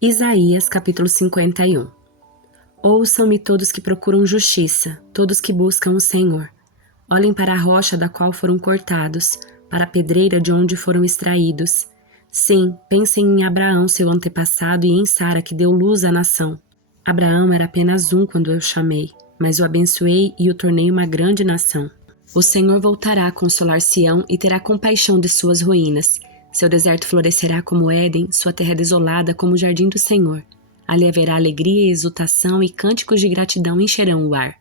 Isaías capítulo 51. Ouçam-me todos que procuram justiça, todos que buscam o Senhor. Olhem para a rocha da qual foram cortados, para a pedreira de onde foram extraídos. Sim, pensem em Abraão, seu antepassado, e em Sara, que deu luz à nação. Abraão era apenas um quando eu o chamei, mas o abençoei e o tornei uma grande nação. O Senhor voltará a consolar Sião e terá compaixão de suas ruínas. Seu deserto florescerá como Éden, sua terra desolada como o jardim do Senhor. Ali haverá alegria e exultação e cânticos de gratidão encherão o ar.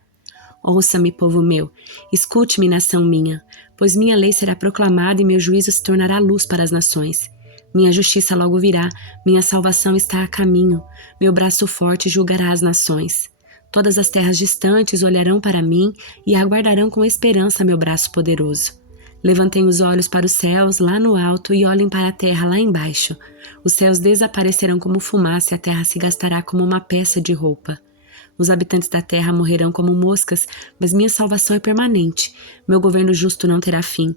Ouça-me, povo meu, escute-me, nação minha, pois minha lei será proclamada e meu juízo se tornará luz para as nações. Minha justiça logo virá, minha salvação está a caminho, meu braço forte julgará as nações. Todas as terras distantes olharão para mim e aguardarão com esperança meu braço poderoso. Levantem os olhos para os céus lá no alto e olhem para a terra lá embaixo. Os céus desaparecerão como fumaça e a terra se gastará como uma peça de roupa. Os habitantes da terra morrerão como moscas, mas minha salvação é permanente. Meu governo justo não terá fim.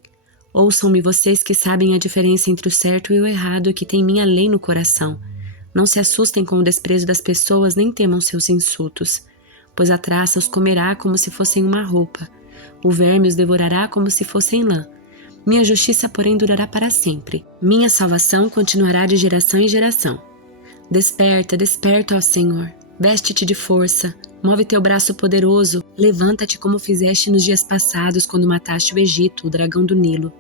Ouçam-me vocês que sabem a diferença entre o certo e o errado e que têm minha lei no coração. Não se assustem com o desprezo das pessoas nem temam seus insultos, pois a traça os comerá como se fossem uma roupa. O verme os devorará como se fossem lã. Minha justiça, porém, durará para sempre. Minha salvação continuará de geração em geração. Desperta, desperta, ó Senhor. Veste-te de força. Move teu braço poderoso. Levanta-te como fizeste nos dias passados, quando mataste o Egito, o dragão do Nilo.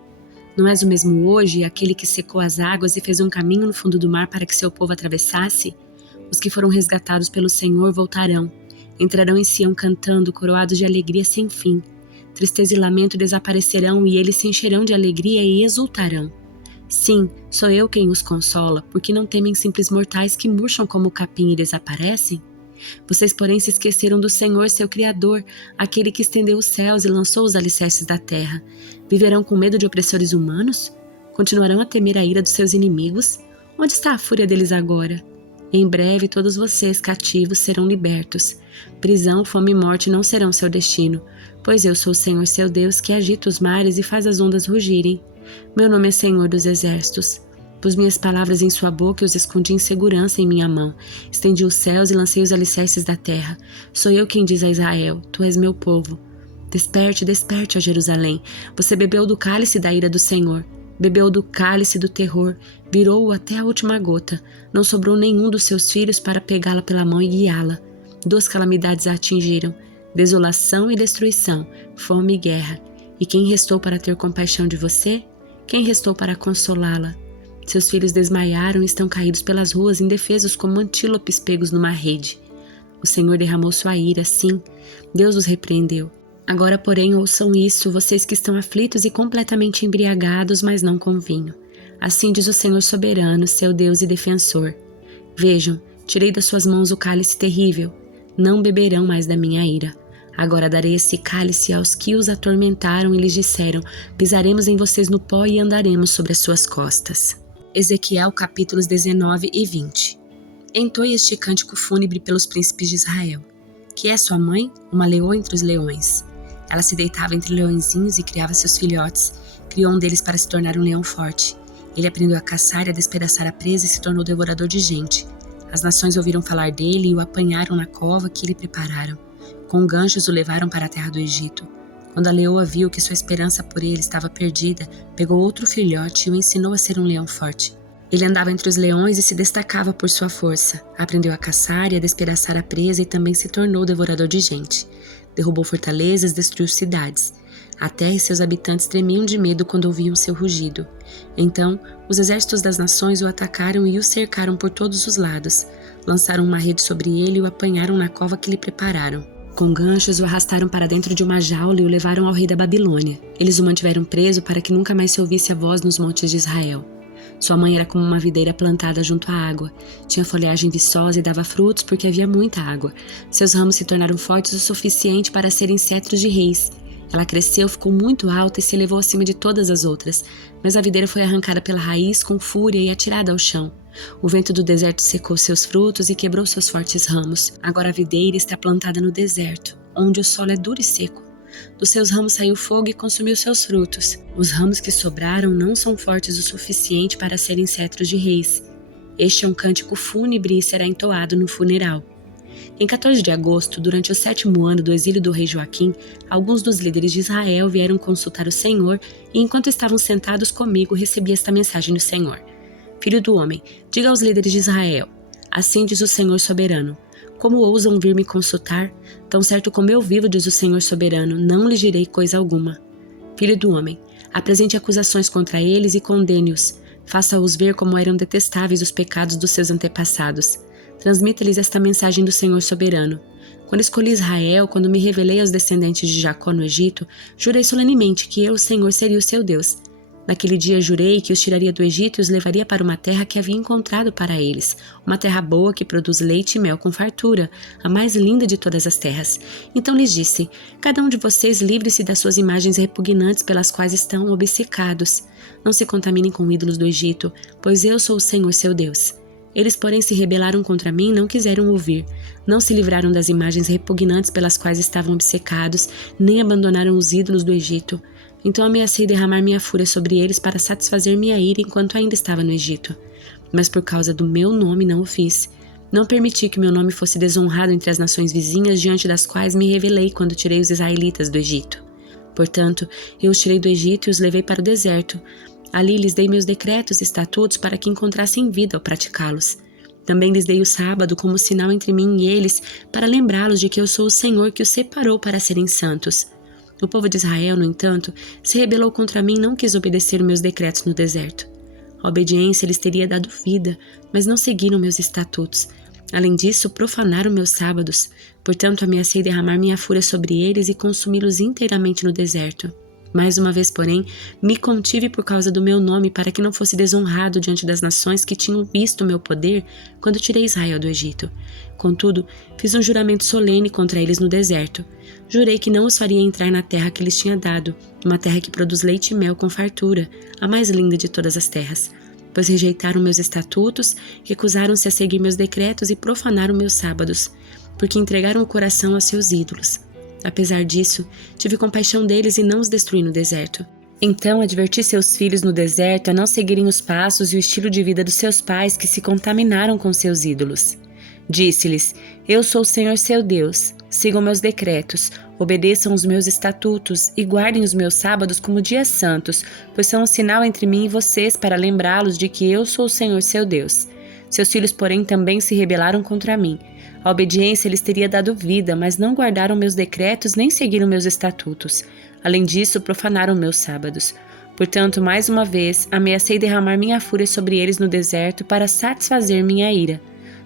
Não és o mesmo hoje, aquele que secou as águas e fez um caminho no fundo do mar para que seu povo atravessasse? Os que foram resgatados pelo Senhor voltarão. Entrarão em Sião cantando, coroados de alegria sem fim. Tristeza e lamento desaparecerão e eles se encherão de alegria e exultarão. Sim, sou eu quem os consola, porque não temem simples mortais que murcham como o capim e desaparecem? Vocês, porém, se esqueceram do Senhor, seu Criador, aquele que estendeu os céus e lançou os alicerces da terra. Viverão com medo de opressores humanos? Continuarão a temer a ira dos seus inimigos? Onde está a fúria deles agora? Em breve todos vocês, cativos, serão libertos. Prisão, fome e morte não serão seu destino, pois eu sou o Senhor seu Deus, que agita os mares e faz as ondas rugirem. Meu nome é Senhor dos Exércitos. Pus minhas palavras em sua boca e os escondi em segurança em minha mão. Estendi os céus e lancei os alicerces da terra. Sou eu quem diz a Israel, tu és meu povo. Desperte, desperte, ó Jerusalém. Você bebeu do cálice da ira do Senhor. Bebeu do cálice do terror, virou-o até a última gota. Não sobrou nenhum dos seus filhos para pegá-la pela mão e guiá-la. Duas calamidades a atingiram, desolação e destruição, fome e guerra. E quem restou para ter compaixão de você? Quem restou para consolá-la? Seus filhos desmaiaram e estão caídos pelas ruas, indefesos como antílopes pegos numa rede. O Senhor derramou sua ira, sim, Deus os repreendeu. Agora, porém, ouçam isso, vocês que estão aflitos e completamente embriagados, mas não com vinho. Assim diz o Senhor soberano, seu Deus e defensor. Vejam, tirei das suas mãos o cálice terrível. Não beberão mais da minha ira. Agora darei esse cálice aos que os atormentaram e lhes disseram: pisaremos em vocês no pó e andaremos sobre as suas costas. Ezequiel capítulos 19 e 20. Entoe este cântico fúnebre pelos príncipes de Israel. Que é sua mãe? Uma leoa entre os leões. Ela se deitava entre leõezinhos e criava seus filhotes. Criou um deles para se tornar um leão forte. Ele aprendeu a caçar e a despedaçar a presa e se tornou devorador de gente. As nações ouviram falar dele e o apanharam na cova que lhe prepararam. Com ganchos o levaram para a terra do Egito. Quando a leoa viu que sua esperança por ele estava perdida, pegou outro filhote e o ensinou a ser um leão forte. Ele andava entre os leões e se destacava por sua força. Aprendeu a caçar e a despedaçar a presa e também se tornou devorador de gente. Derrubou fortalezas, destruiu cidades. A terra e seus habitantes tremiam de medo quando ouviam seu rugido. Então, os exércitos das nações o atacaram e o cercaram por todos os lados. Lançaram uma rede sobre ele e o apanharam na cova que lhe prepararam. Com ganchos o arrastaram para dentro de uma jaula e o levaram ao rei da Babilônia. Eles o mantiveram preso para que nunca mais se ouvisse a voz nos montes de Israel. Sua mãe era como uma videira plantada junto à água. Tinha folhagem viçosa e dava frutos porque havia muita água. Seus ramos se tornaram fortes o suficiente para serem cetros de reis. Ela cresceu, ficou muito alta e se elevou acima de todas as outras. Mas a videira foi arrancada pela raiz com fúria e atirada ao chão. O vento do deserto secou seus frutos e quebrou seus fortes ramos. Agora a videira está plantada no deserto, onde o solo é duro e seco. Dos seus ramos saiu fogo e consumiu seus frutos. Os ramos que sobraram não são fortes o suficiente para serem cetros de reis. Este é um cântico fúnebre e será entoado no funeral. Em 14 de agosto, durante o 7º ano do exílio do rei Joaquim, alguns dos líderes de Israel vieram consultar o Senhor e, enquanto estavam sentados comigo, recebi esta mensagem do Senhor. Filho do homem, diga aos líderes de Israel: assim diz o Senhor soberano. Como ousam vir me consultar? Tão certo como eu vivo, diz o Senhor soberano, não lhes direi coisa alguma. Filho do homem, apresente acusações contra eles e condene-os. Faça-os ver como eram detestáveis os pecados dos seus antepassados. Transmita-lhes esta mensagem do Senhor soberano. Quando escolhi Israel, quando me revelei aos descendentes de Jacó no Egito, jurei solenemente que eu, o Senhor, seria o seu Deus. Naquele dia jurei que os tiraria do Egito e os levaria para uma terra que havia encontrado para eles, uma terra boa que produz leite e mel com fartura, a mais linda de todas as terras. Então lhes disse: cada um de vocês livre-se das suas imagens repugnantes pelas quais estão obcecados. Não se contaminem com ídolos do Egito, pois eu sou o Senhor seu Deus. Eles, porém, se rebelaram contra mim e não quiseram ouvir. Não se livraram das imagens repugnantes pelas quais estavam obcecados, nem abandonaram os ídolos do Egito. Então ameacei derramar minha fúria sobre eles para satisfazer minha ira enquanto ainda estava no Egito. Mas por causa do meu nome não o fiz. Não permiti que meu nome fosse desonrado entre as nações vizinhas diante das quais me revelei quando tirei os israelitas do Egito. Portanto, eu os tirei do Egito e os levei para o deserto. Ali lhes dei meus decretos e estatutos para que encontrassem vida ao praticá-los. Também lhes dei o sábado como sinal entre mim e eles, para lembrá-los de que eu sou o Senhor que os separou para serem santos. O povo de Israel, no entanto, se rebelou contra mim e não quis obedecer meus decretos no deserto. A obediência lhes teria dado vida, mas não seguiram meus estatutos. Além disso, profanaram meus sábados. Portanto, ameacei derramar minha fúria sobre eles e consumi-los inteiramente no deserto. Mais uma vez, porém, me contive por causa do meu nome para que não fosse desonrado diante das nações que tinham visto o meu poder quando tirei Israel do Egito. Contudo, fiz um juramento solene contra eles no deserto. Jurei que não os faria entrar na terra que lhes tinha dado, uma terra que produz leite e mel com fartura, a mais linda de todas as terras. Pois rejeitaram meus estatutos, recusaram-se a seguir meus decretos e profanaram meus sábados, porque entregaram o coração a seus ídolos. Apesar disso, tive compaixão deles e não os destruí no deserto. Então adverti seus filhos no deserto a não seguirem os passos e o estilo de vida dos seus pais que se contaminaram com seus ídolos. Disse-lhes: eu sou o Senhor seu Deus. Sigam meus decretos, obedeçam os meus estatutos e guardem os meus sábados como dias santos, pois são um sinal entre mim e vocês para lembrá-los de que eu sou o Senhor seu Deus. Seus filhos, porém, também se rebelaram contra mim. A obediência lhes teria dado vida, mas não guardaram meus decretos nem seguiram meus estatutos. Além disso, profanaram meus sábados. Portanto, mais uma vez, ameacei derramar minha fúria sobre eles no deserto para satisfazer minha ira.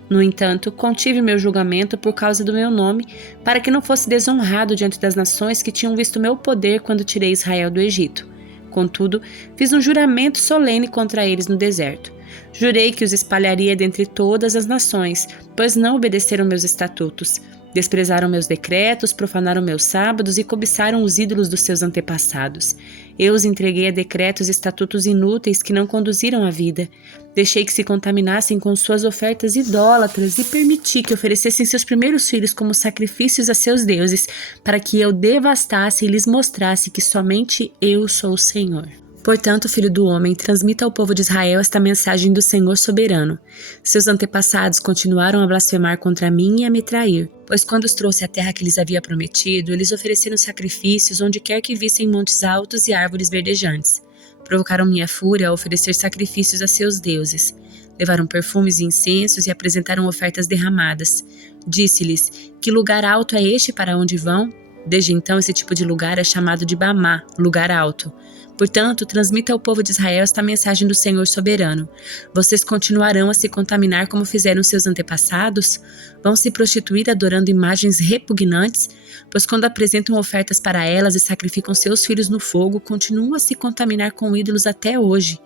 No entanto, contive meu julgamento por causa do meu nome, para que não fosse desonrado diante das nações que tinham visto meu poder quando tirei Israel do Egito. Contudo, fiz um juramento solene contra eles no deserto. Jurei que os espalharia dentre todas as nações, pois não obedeceram meus estatutos. Desprezaram meus decretos, profanaram meus sábados e cobiçaram os ídolos dos seus antepassados. Eu os entreguei a decretos e estatutos inúteis que não conduziram à vida. Deixei que se contaminassem com suas ofertas idólatras e permiti que oferecessem seus primeiros filhos como sacrifícios a seus deuses, para que eu devastasse e lhes mostrasse que somente eu sou o Senhor. Portanto, filho do homem, transmita ao povo de Israel esta mensagem do Senhor soberano. Seus antepassados continuaram a blasfemar contra mim e a me trair, pois quando os trouxe à terra que lhes havia prometido, eles ofereceram sacrifícios onde quer que vissem montes altos e árvores verdejantes. Provocaram minha fúria a oferecer sacrifícios a seus deuses. Levaram perfumes e incensos e apresentaram ofertas derramadas. Disse-lhes: que lugar alto é este para onde vão? Desde então, esse tipo de lugar é chamado de Bamá, lugar alto. Portanto, transmita ao povo de Israel esta mensagem do Senhor soberano. Vocês continuarão a se contaminar como fizeram seus antepassados? Vão se prostituir adorando imagens repugnantes? Pois quando apresentam ofertas para elas e sacrificam seus filhos no fogo, continuam a se contaminar com ídolos até hoje.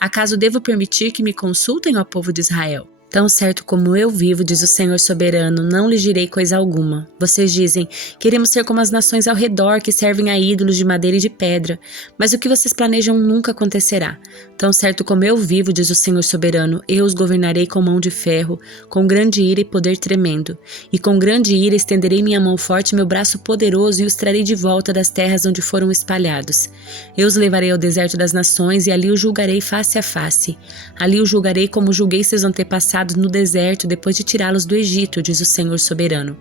Acaso devo permitir que me consultem, ó povo de Israel? Tão certo como eu vivo, diz o Senhor soberano, não lhes direi coisa alguma. Vocês dizem, queremos ser como as nações ao redor que servem a ídolos de madeira e de pedra, mas o que vocês planejam nunca acontecerá. Tão certo como eu vivo, diz o Senhor soberano, eu os governarei com mão de ferro, com grande ira e poder tremendo. E com grande ira estenderei minha mão forte e meu braço poderoso e os trarei de volta das terras onde foram espalhados. Eu os levarei ao deserto das nações e ali os julgarei face a face. Ali os julgarei como julguei seus antepassados no deserto depois de tirá-los do Egito, diz o Senhor soberano.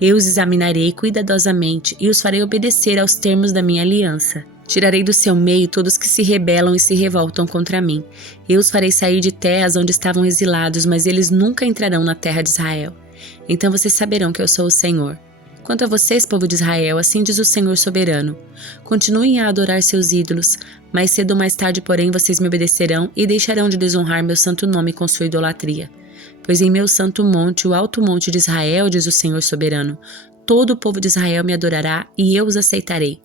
Eu os examinarei cuidadosamente e os farei obedecer aos termos da minha aliança. Tirarei do seu meio todos que se rebelam e se revoltam contra mim. Eu os farei sair de terras onde estavam exilados, mas eles nunca entrarão na terra de Israel. Então vocês saberão que eu sou o Senhor. Quanto a vocês, povo de Israel, assim diz o Senhor soberano: continuem a adorar seus ídolos, mais cedo ou mais tarde, porém, vocês me obedecerão e deixarão de desonrar meu santo nome com sua idolatria. Pois em meu santo monte, o alto monte de Israel, diz o Senhor soberano, todo o povo de Israel me adorará e eu os aceitarei.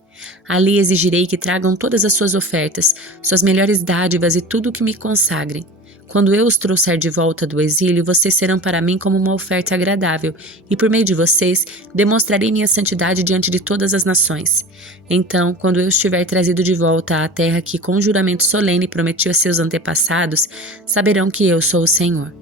Ali exigirei que tragam todas as suas ofertas, suas melhores dádivas e tudo o que me consagrem. Quando eu os trouxer de volta do exílio, vocês serão para mim como uma oferta agradável, e por meio de vocês demonstrarei minha santidade diante de todas as nações. Então, quando eu os tiver trazido de volta à terra que com juramento solene prometi a seus antepassados, saberão que eu sou o Senhor.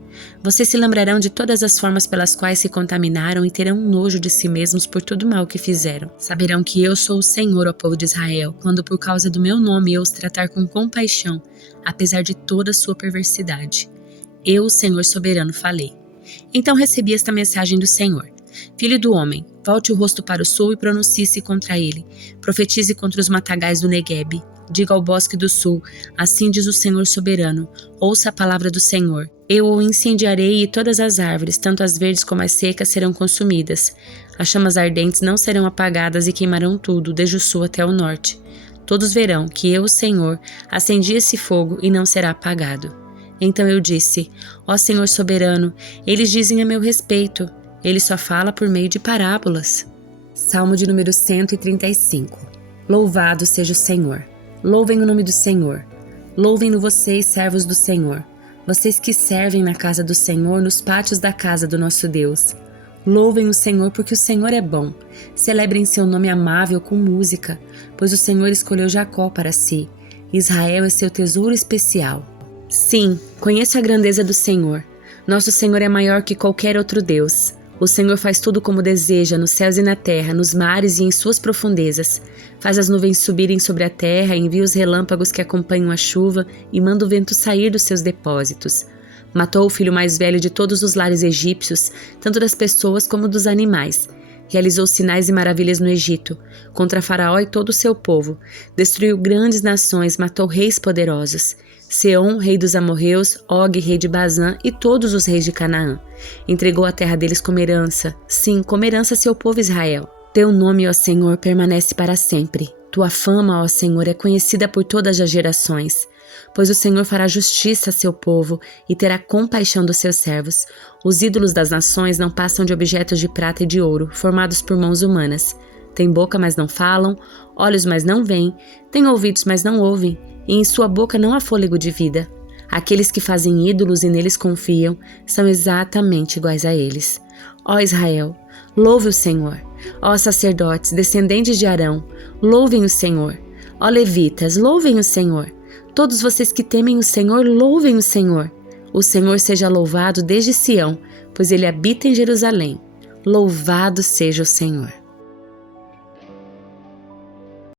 Vocês se lembrarão de todas as formas pelas quais se contaminaram e terão nojo de si mesmos por todo o mal que fizeram. Saberão que eu sou o Senhor, ó povo de Israel, quando por causa do meu nome eu os tratar com compaixão, apesar de toda a sua perversidade. Eu, o Senhor soberano, falei. Então recebi esta mensagem do Senhor. Filho do homem, volte o rosto para o sul e pronuncie-se contra ele. Profetize contra os matagais do Neguebe. Diga ao bosque do sul, assim diz o Senhor soberano, ouça a palavra do Senhor. Eu o incendiarei e todas as árvores, tanto as verdes como as secas, serão consumidas. As chamas ardentes não serão apagadas e queimarão tudo, desde o sul até o norte. Todos verão que eu, o Senhor, acendi esse fogo e não será apagado. Então eu disse, ó Senhor soberano, eles dizem a meu respeito, ele só fala por meio de parábolas. Salmo de número 135. Louvado seja o Senhor. Louvem o nome do Senhor. Louvem-no vocês, servos do Senhor. Vocês que servem na casa do Senhor, nos pátios da casa do nosso Deus. Louvem o Senhor porque o Senhor é bom. Celebrem seu nome amável com música, pois o Senhor escolheu Jacó para si. Israel é seu tesouro especial. Sim, conheço a grandeza do Senhor. Nosso Senhor é maior que qualquer outro Deus. O Senhor faz tudo como deseja, nos céus e na terra, nos mares e em suas profundezas. Faz as nuvens subirem sobre a terra, envia os relâmpagos que acompanham a chuva e manda o vento sair dos seus depósitos. Matou o filho mais velho de todos os lares egípcios, tanto das pessoas como dos animais. Realizou sinais e maravilhas no Egito, contra Faraó e todo o seu povo. Destruiu grandes nações, matou reis poderosos. Seom, rei dos amorreus, Og, rei de Bazã e todos os reis de Canaã. Entregou a terra deles como herança, sim, como herança a seu povo Israel. Teu nome, ó Senhor, permanece para sempre. Tua fama, ó Senhor, é conhecida por todas as gerações. Pois o Senhor fará justiça a seu povo e terá compaixão dos seus servos. Os ídolos das nações não passam de objetos de prata e de ouro, formados por mãos humanas. Têm boca, mas não falam, olhos, mas não veem, têm ouvidos, mas não ouvem, e em sua boca não há fôlego de vida. Aqueles que fazem ídolos e neles confiam são exatamente iguais a eles. Ó Israel, louve o Senhor. Ó sacerdotes, descendentes de Arão, louvem o Senhor. Ó levitas, louvem o Senhor. Todos vocês que temem o Senhor, louvem o Senhor. O Senhor seja louvado desde Sião, pois ele habita em Jerusalém. Louvado seja o Senhor.